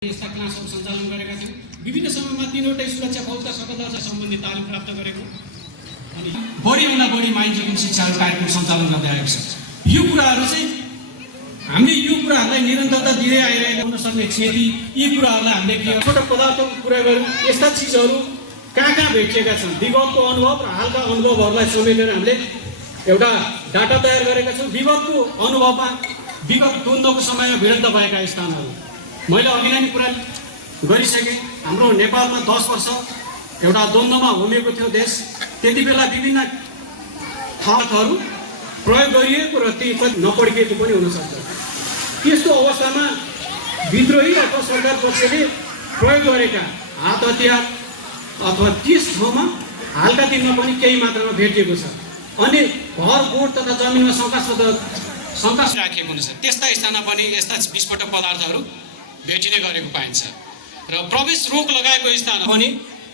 यस्ता क्लासहरू सञ्चालन गरेका थियौँ। विभिन्न समयमा तीनवटै सुरक्षा फौजका सकलदर्जा सम्बन्धी तालिम प्राप्त गरेको अनि बढीभन्दा बढी माइन जोगिङ शिक्षाहरू कार्यक्रम सञ्चालन गर्दै आएको छ। यो कुराहरू चाहिँ हामीले यो कुराहरूलाई निरन्तरता दिँदै आइरहेका हुन सक्ने क्षति यी कुराहरूलाई हामीले के छोटो पदार्थको कुरा गऱ्यौँ। यस्ता चिजहरू कहाँ कहाँ भेटिएका छन्, विगतको अनुभव र हालका अनुभवहरूलाई समेटेर हामीले एउटा डाटा तयार गरेका छौँ। विगतको अनुभवमा विगत द्वन्द्वको समयमा भिडन्त भएका स्थानहरू मैले अघि नै कुरा गरिसकेँ। हाम्रो नेपालमा 10 वर्ष एउटा द्वन्द्वमा होमिएको थियो देश। त्यति बेला विभिन्न ठाउँहरू प्रयोग गरिएको र ती नपढिएको पनि हुनसक्छ। त्यस्तो अवस्थामा विद्रोही अथवा सरकार पक्षले प्रयोग गरेका हात हतियार अथवा त्यस ठाउँमा हालका दिनमा पनि केही मात्रामा भेटिएको छ। अनि घर बोट तथा जमिनमा शङ्का राखिएको हुनेछ। त्यस्ता स्थानमा पनि यस्ता विस्फोटक पदार्थहरू भेटिने गरेको पाइन्छ र प्रवेश रोक लगाएको स्थान पनि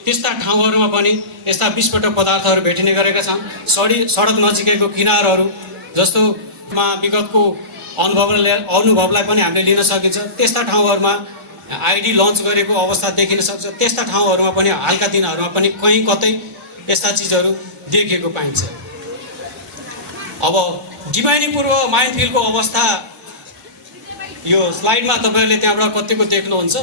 त्यस्ता ठाउँहरूमा पनि यस्ता विस्फोटक पदार्थहरू भेटिने गरेका छन्। सडक नजिकैको किनारहरू जस्तोमा विगतको अनुभवलाई पनि हामीले लिन सकिन्छ। त्यस्ता ठाउँहरूमा आइडी लन्च गरेको अवस्था देखिन सक्छ। त्यस्ता ठाउँहरूमा पनि हालका दिनहरूमा पनि कहीँ कतै यस्ता चिजहरू देखिएको पाइन्छ। अब डिमाइनी पूर्व माइनफिल्डको अवस्था यो स्लाइडमा तपाईँहरूले त्यहाँबाट कतिको देख्नुहुन्छ।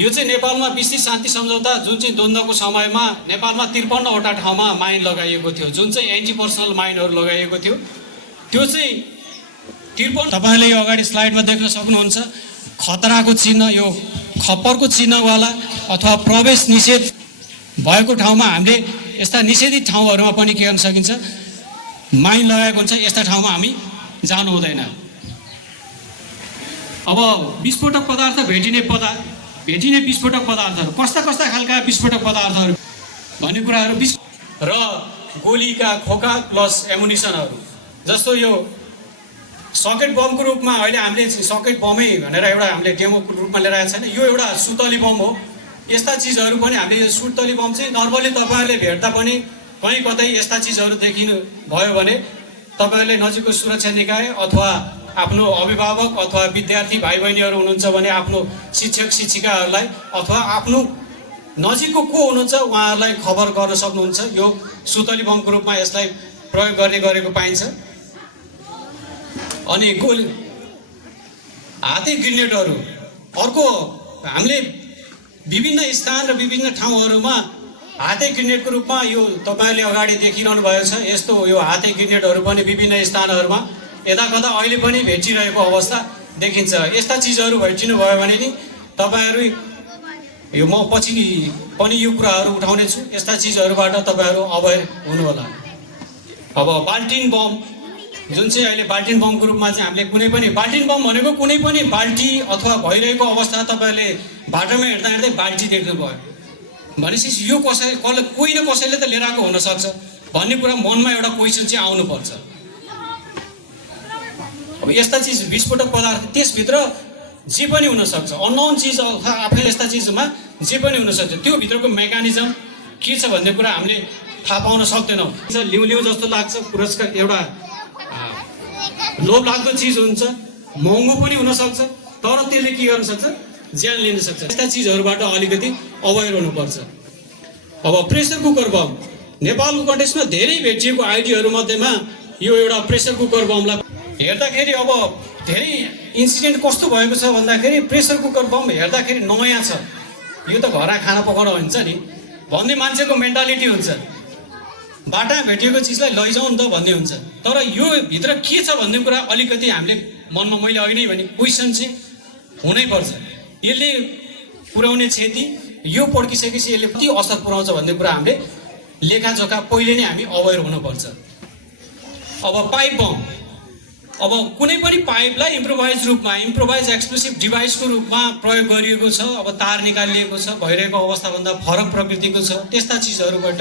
यो चाहिँ नेपालमा विस्तृत शान्ति सम्झौता जुन चाहिँ द्वन्द्वको समयमा नेपालमा 53वटा ठाउँमा माइन लगाइएको थियो, जुन चाहिँ एन्टी पर्सनल माइनहरू लगाइएको थियो। त्यो चाहिँ 53 तपाईँहरूले यो अगाडि स्लाइडमा देख्न सक्नुहुन्छ। खतराको चिन्ह, यो खप्परको चिन्हवाला अथवा प्रवेश निषेध भएको ठाउँमा हामीले यस्ता निषेधित ठाउँहरूमा पनि के गर्न सकिन्छ, माइन लगाएको हुन्छ। यस्ता ठाउँमा हामी जानु हुँदैन। अब विस्फोटक पदार्थ भेटिने विस्फोटक पदार्थहरू कस्ता खालका विस्फोटक पदार्थहरू भन्ने कुराहरू र गोलीका खोका प्लस एमुनिसनहरू जस्तो यो सकेट बमको रूपमा अहिले हामीले सकेट बमै भनेर एउटा हामीले डेमोको रूपमा लिएर आएको छैन। यो एउटा सुतली बम हो। यस्ता चिजहरू पनि हामीले सुतली बम चाहिँ नर्मली तपाईँहरूले भेट्दा पनि कहीँ कतै यस्ता चिजहरू देखिनु भयो भने तपाईँहरूले नजिकको सुरक्षा निकाय अथवा आफ्नो अभिभावक अथवा विद्यार्थी भाइ बहिनीहरू हुनुहुन्छ भने आफ्नो शिक्षक शिक्षिकाहरूलाई अथवा आफ्नो नजिकको को हुनुहुन्छ उहाँहरूलाई खबर गर्न सक्नुहुन्छ। यो सुतली बमको रूपमा यसलाई प्रयोग गर्ने गरेको पाइन्छ। अनि गोली हाते ग्रेनेडहरू अर्को हामीले विभिन्न स्थान र विभिन्न ठाउँहरूमा हाते ग्रेनेडको रूपमा यो तपाईँहरूले अगाडि देखिरहनु भएको छ। यस्तो यो हाते ग्रेनेडहरू पनि विभिन्न स्थानहरूमा यदाकदा अहिले पनि भेटिरहेको अवस्था देखिन्छ। यस्ता चिजहरू भेटिनु भयो भने नि तपाईँहरू यो म पछि पनि यो कुराहरू उठाउने छु। यस्ता चिजहरूबाट तपाईँहरू अवेर हुनुहोला। अब बाल्टिन बम जुन चाहिँ अहिले बाल्टिन बमको रूपमा चाहिँ हामीले कुनै पनि बाल्टिन बम भनेको कुनै पनि बाल्टी अथवा भइरहेको अवस्था तपाईँहरूले बाटोमा हिँड्दा बाल्टी देख्नुभयो भनेपछि यो कोही न कसैले त लिएर आएको हुनसक्छ भन्ने कुरा मनमा एउटा क्वेसन चाहिँ आउनुपर्छ। अब यस्ता चिज विस्फोटक पदार्थ त्यसभित्र जे पनि हुनसक्छ। अननोन चिज अथवा आफैले यस्ता चिजमा जे पनि हुनसक्छ। त्यो भित्रको मेकानिजम के छ भन्ने कुरा हामीले थाहा पाउन सक्दैनौँ। लिउँ जस्तो लाग्छ, पुरस्कार एउटा लोभ लाग्दो चिज हुन्छ, महँगो पनि हुनसक्छ, तर त्यसले के गर्न सक्छ, ज्यान लिन सक्छ। यस्ता चिजहरूबाट अलिकति अवेर हुनुपर्छ। अब प्रेसर कुकर बम नेपालको कन्टेक्समा धेरै भेटिएको आइडीहरू मध्येमा यो एउटा प्रेसर कुकर बमलाई हेर्दाखेरि अब धेरै इन्सिडेन्ट कस्तो भएको छ भन्दाखेरि प्रेसर कुकर बम हेर्दाखेरि नयाँ छ, यो त घरमा खाना पकाउन हुन्छ नि भन्ने मान्छेको मेन्टालिटी हुन्छ। बाटामा भेटिएको चिजलाई लैजाउँ नि त भन्ने हुन्छ। तर यो भित्र के छ भन्ने कुरा अलिकति हामीले मनमा मैले अघि नै भने क्वेसन चाहिँ हुनैपर्छ। यसले पुर्याउने क्षति यो पड्किसकेपछि यसले कति असर पुर्याउँछ भन्ने कुरा हामीले लेखाजोखा पहिले नै हामी अवेर हुनुपर्छ। अब पाइप बम, अब कुनै पनि पाइपलाई इम्प्रोभाइज एक्सप्लोसिभ डिभाइसको रूपमा प्रयोग गरिएको छ। अब तार निकालिएको छ, भइरहेको अवस्थाभन्दा फरक प्रकृतिको छ। त्यस्ता चिजहरूबाट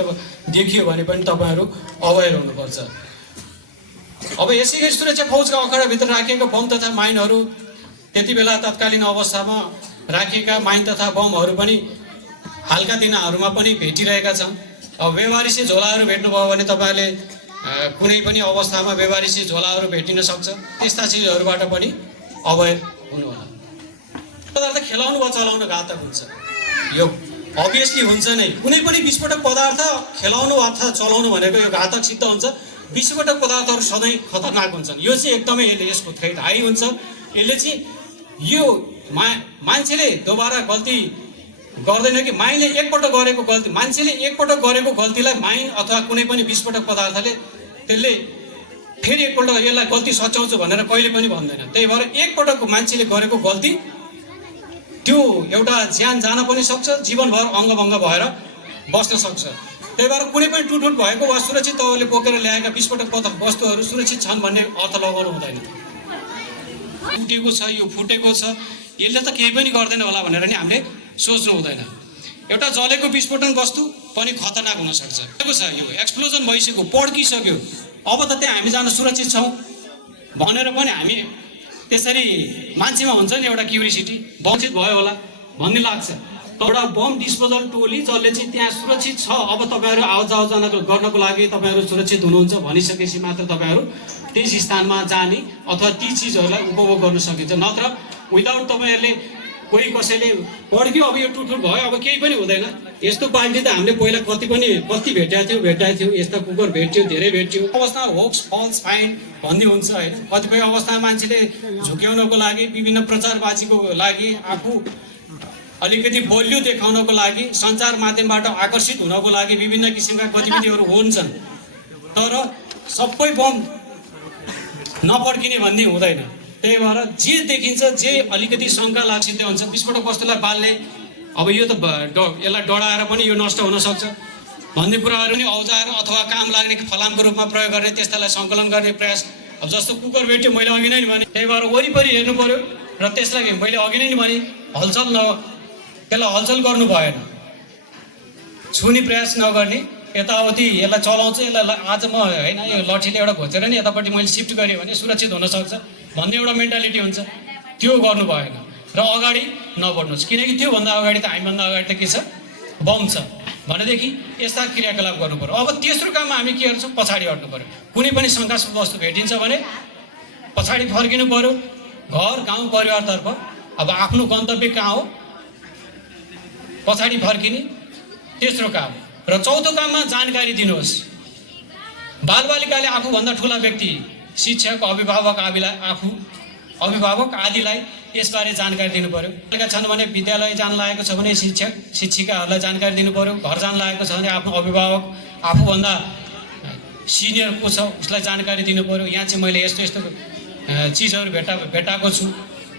देखियो भने पनि तपाईँहरू अवेर हुनुपर्छ। अब यसै गरी सुरक्षा फौजका अखडाभित्र राखिएका बम तथा माइनहरू त्यति बेला तत्कालीन अवस्थामा राखिएका माइन तथा बमहरू पनि हालका दिनहरूमा पनि भेटिरहेका छन्। अब व्यवहारिसी झोलाहरू भेट्नुभयो भने तपाईँहरूले कुनै पनि अवस्थामा व्यवहारिसी झोलाहरू भेटिन सक्छ। त्यस्ता चिजहरूबाट पनि अवेर हुनुहोला। पदार्थ खेलाउनु वा चलाउनु घातक हुन्छ। यो अभियसली हुन्छ नै। कुनै पनि विस्फोटक पदार्थ खेलाउनु अथवा चलाउनु भनेको यो घातक सिद्ध हुन्छ। विस्फोटक पदार्थहरू सधैँ खतरनाक हुन्छन्। यो चाहिँ एकदमै यसको थ्रेट हाई हुन्छ। यसले चाहिँ यो मान्छेले दोबारा गल्ती गर्दैन कि माइनले एकपल्ट गरेको गल्ती, मान्छेले एकपटक गरेको गल्तीलाई माइन अथवा कुनै पनि विस्फोटक पदार्थले त्यसले फेरि एकपल्ट यसलाई गल्ती सच्याउँछु भनेर कहिले पनि भन्दैन। त्यही भएर एकपटक मान्छेले गरेको गल्ती त्यो एउटा ज्यान जान पनि सक्छ, जीवनभर अङ्गभङ्ग भएर बस्न सक्छ। त्यही भएर कुनै पनि टुटफुट भएको वा सुरक्षित तवरले बोकेर ल्याएका विस्फोटक वस्तुहरू सुरक्षित छन् भन्ने अर्थ लगाउनु हुँदैन। टुटेको छ, यो फुटेको छ, यसले त केही पनि गर्दैन होला भनेर नि हामीले सोच्नु हुँदैन। एउटा जलेको विस्फोटन वस्तु पनि खतरनाक हुनसक्छ। यो एक्सप्लोजन भइसक्यो, पड्किसक्यो, अब त त्यहाँ हामी जान सुरक्षित छौँ भनेर पनि हामी त्यसरी मान्छेमा हुन्छ नि एउटा क्युरियोसिटी, वञ्चित भयो होला भन्ने लाग्छ। एउटा बम डिस्पोजल टोली जसले चाहिँ त्यहाँ सुरक्षित छ, अब तपाईँहरू आवाजावजा गर्नको लागि तपाईँहरू सुरक्षित हुनुहुन्छ भनिसकेपछि मात्र तपाईँहरू त्यस स्थानमा जाने अथवा ती चिजहरूलाई उपभोग गर्न सकिन्छ। नत्र विदाउट तपाईँहरूले कोही कसैले पड्क्यो अब यो टुटफुट भयो अब केही पनि हुँदैन। यस्तो पार्टी त हामीले पहिला कति भेटाएको थियो, यस्ता कुकुर भेट्यो, धेरै भेट्यो। अवस्थामा होप्स फल्स फाइन भन्ने हुन्छ होइन। कतिपय अवस्थामा मान्छेले झुक्याउनको लागि, विभिन्न प्रचारबाजीको लागि, आफू अलिकति बलियो देखाउनको लागि, सञ्चार माध्यमबाट आकर्षित हुनको लागि विभिन्न किसिमका गतिविधिहरू हुन्छन्। तर सबै बम नपड्किने भन्ने हुँदैन। त्यही भएर जे देखिन्छ, जे अलिकति शङ्का लाग्छ त्यो हुन्छ। विस्फोटक वस्तुलाई बाल्ने अब यो त यसलाई डढाएर पनि यो नष्ट हुनसक्छ भन्ने कुराहरू नि औजार अथवा काम लाग्ने फलामको रूपमा प्रयोग गर्ने, त्यस्तालाई सङ्कलन गर्ने प्रयास। अब जस्तो कुकुर भेट्यो मैले अघि नै भने, त्यही भएर वरिपरि हेर्नु पर्यो र त्यसलाई मैले अघि नै भने त्यसलाई हलचल गर्नु भएन, छुने प्रयास नगर्ने। यताउति यसलाई चलाउँछ, यसलाई आज म होइन यो लठीले एउटा घोचेर नि यतापट्टि मैले सिफ्ट गरेँ भने सुरक्षित हुनसक्छ भन्ने एउटा मेन्टालिटी हुन्छ, त्यो गर्नु भएन। र अगाडि नबढ्नुहोस्, किनकि त्योभन्दा अगाडि त हामीभन्दा अगाडि त के छ, बम छ भनेदेखि यस्ता क्रियाकलाप गर्नु पर्यो। अब तेस्रो काममा हामी के गर्छौँ, पछाडि हट्नु पर्यो। कुनै पनि शङ्कास्पद वस्तु भेटिन्छ भने पछाडि फर्किनु पर्यो, घर गाउँ परिवारतर्फ। अब आफ्नो गन्तव्य कहाँ हो, पछाडि फर्किने तेस्रो काम। र चौथो काममा जानकारी दिनुहोस्। बालबालिकाले आफूभन्दा ठुला व्यक्ति, शिक्षक, अभिभावक आदिलाई यसबारे जानकारी दिनु पर्यो। छन् भने विद्यालय जान लागेको छ भने शिक्षक शिक्षिकाहरूलाई जानकारी दिनु पर्यो। घर जान लागेको छ भने आफ्नो अभिभावक, आफूभन्दा सिनियर को छ उसलाई जानकारी दिनु पर्यो। यहाँ चाहिँ मैले यस्तो यस्तो चिजहरू भेटाएको छु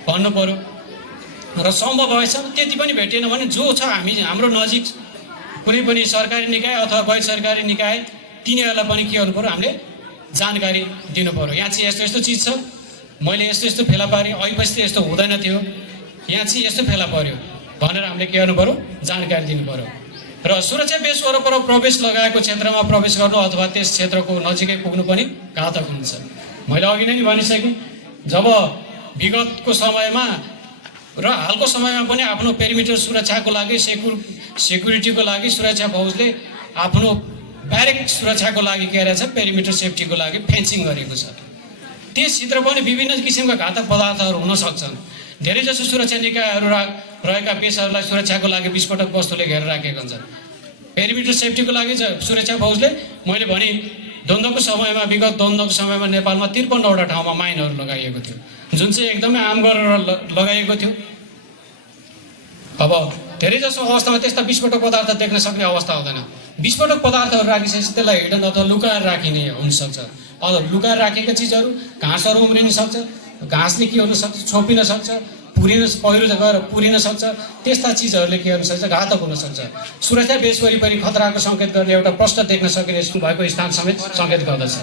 भन्नु पर्यो। र सम्भव भएछ त्यति पनि भेटेन भने जो छ हाम्रो नजिक कुनै पनि सरकारी निकाय अथवा गैर सरकारी निकाय, तिनीहरूलाई पनि के गर्नु पर्यो, हामीले जानकारी दिनु पर्यो। यहाँ चाहिँ यस्तो यस्तो चिज छ, मैले यस्तो यस्तो फेला पारेँ, अहिलेपछि त यस्तो हुँदैन थियो, यहाँ चाहिँ यस्तो फेला पर्यो भनेर हामीले के गर्नु पर्यो, जानकारी दिनु पर्यो। र सुरक्षा बेस वरपर प्रवेश लगाएको क्षेत्रमा प्रवेश गर्नु अथवा त्यस क्षेत्रको नजिकै पुग्नु पनि घातक हुन्छ। मैले अघि नै भनिसकेँ, जब विगतको समयमा र हालको समयमा पनि आफ्नो पेरिमिटर सुरक्षाको लागि, सेक्युरिटीको लागि सुरक्षा फौजले आफ्नो ब्यारेक सुरक्षाको लागि के गरेछ, पेरिमिटर सेफ्टीको लागि फेन्सिङ गरेको छ। त्यसभित्र पनि विभिन्न किसिमका घातक पदार्थहरू हुन सक्छन्। धेरैजसो सुरक्षा निकायहरू रहेका पेसाहरूलाई सुरक्षाको लागि विस्फोटक वस्तुले घेरेर राखेका हुन्छन्। पेरिमिटर सेफ्टीको लागि सुरक्षा फौजले मैले भने द्वन्द्वको समयमा, विगत द्वन्द्वको समयमा नेपालमा 53वटा ठाउँमा माइनहरू लगाइएको थियो, जुन चाहिँ एकदमै आम गरेर लगाइएको थियो। अब धेरैजसो अवस्थामा त्यस्ता विस्फोटक पदार्थ देख्न सक्ने अवस्था हुँदैन। विस्फोटक पदार्थहरू राखिसकेपछि त्यसलाई हिडन अथवा लुकाएर राखिने हुनसक्छ। अब लुकाएर राखेका चिजहरू घाँसहरू उम्रिन सक्छ, घाँसले के हुनसक्छ, छोपिन सक्छ, पहिरो गएर पुरिन सक्छ। त्यस्ता चिजहरूले के हुनसक्छ, घातक हुनसक्छ। सुरक्षा बेस वरिपरि खतराको सङ्केत गर्ने एउटा प्रश्न देख्न सकिने भएको स्थान समेत सङ्केत गर्दछ।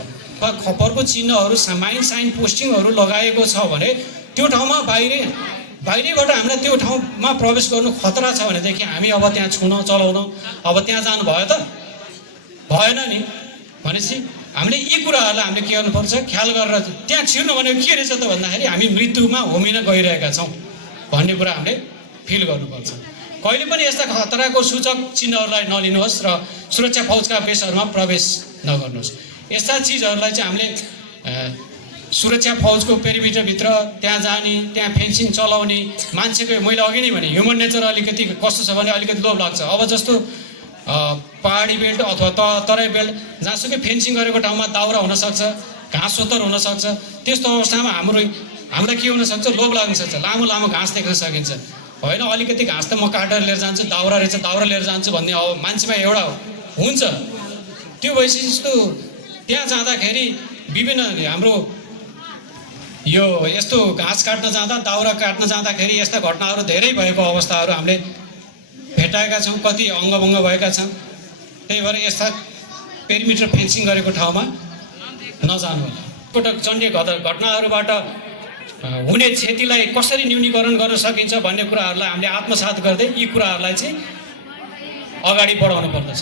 खपरको चिन्हहरू, माइन साइन पोस्टिङहरू लगाएको छ भने त्यो ठाउँमा बाहिरैबाट हामीलाई त्यो ठाउँमा प्रवेश गर्नु खतरा छ भनेदेखि हामी अब त्यहाँ छुन चलाउन, अब त्यहाँ जानु भयो त भएन नि भनेपछि हामीले यी कुराहरूलाई हामीले के गर्नुपर्छ, ख्याल गरेर त्यहाँ छिर्नु भनेको के रहेछ त भन्दाखेरि हामी मृत्युमा होमिन गइरहेका छौँ भन्ने कुरा हामीले फिल गर्नुपर्छ। कहिले पनि यस्ता खतराको सूचक चिन्हहरूलाई नलिनुहोस् र सुरक्षा फौजका बेसहरूमा प्रवेश नगर्नुहोस्। यस्ता चिजहरूलाई चाहिँ हामीले सुरक्षा फौजको पेरिमिटरभित्र त्यहाँ जाने, त्यहाँ फेन्सिङ चलाउने मान्छेको, मैले अघि नै भने ह्युमन नेचर अलिकति कस्तो छ भने अलिकति लोभ लाग्छ। अब जस्तो पहाडी बेल्ट अथवा तराई बेल्ट जहाँसुकै फेन्सिङ गरेको ठाउँमा दाउरा हुनसक्छ, घाँस सोत्तर हुनसक्छ। त्यस्तो अवस्थामा हामीलाई के हुनसक्छ, लोभ लाग्न सक्छ, लामो लामो घाँस देख्न सकिन्छ। होइन अलिकति घाँस त म काटेर लिएर जान्छु, दाउरा रहेछ दाउरा लिएर जान्छु भन्ने अब मान्छेमा एउटा हुन्छ। त्यो भएपछि जस्तो त्यहाँ जाँदाखेरि विभिन्न हाम्रो यो यस्तो घाँस काट्न जाँदा, दाउरा काट्न जाँदाखेरि यस्ता घटनाहरू धेरै भएको अवस्थाहरू हामीले भेटाएका छौँ, कति अङ्गभङ्ग भएका छन्। त्यही भएर यस्ता पेरिमिटर फेन्सिङ गरेको ठाउँमा नजानु होला। पटक जन्य घटनाहरूबाट हुने क्षतिलाई कसरी न्यूनीकरण गर्न सकिन्छ भन्ने कुराहरूलाई हामीले आत्मसात गर्दै यी कुराहरूलाई चाहिँ अगाडि बढाउनु पर्दछ।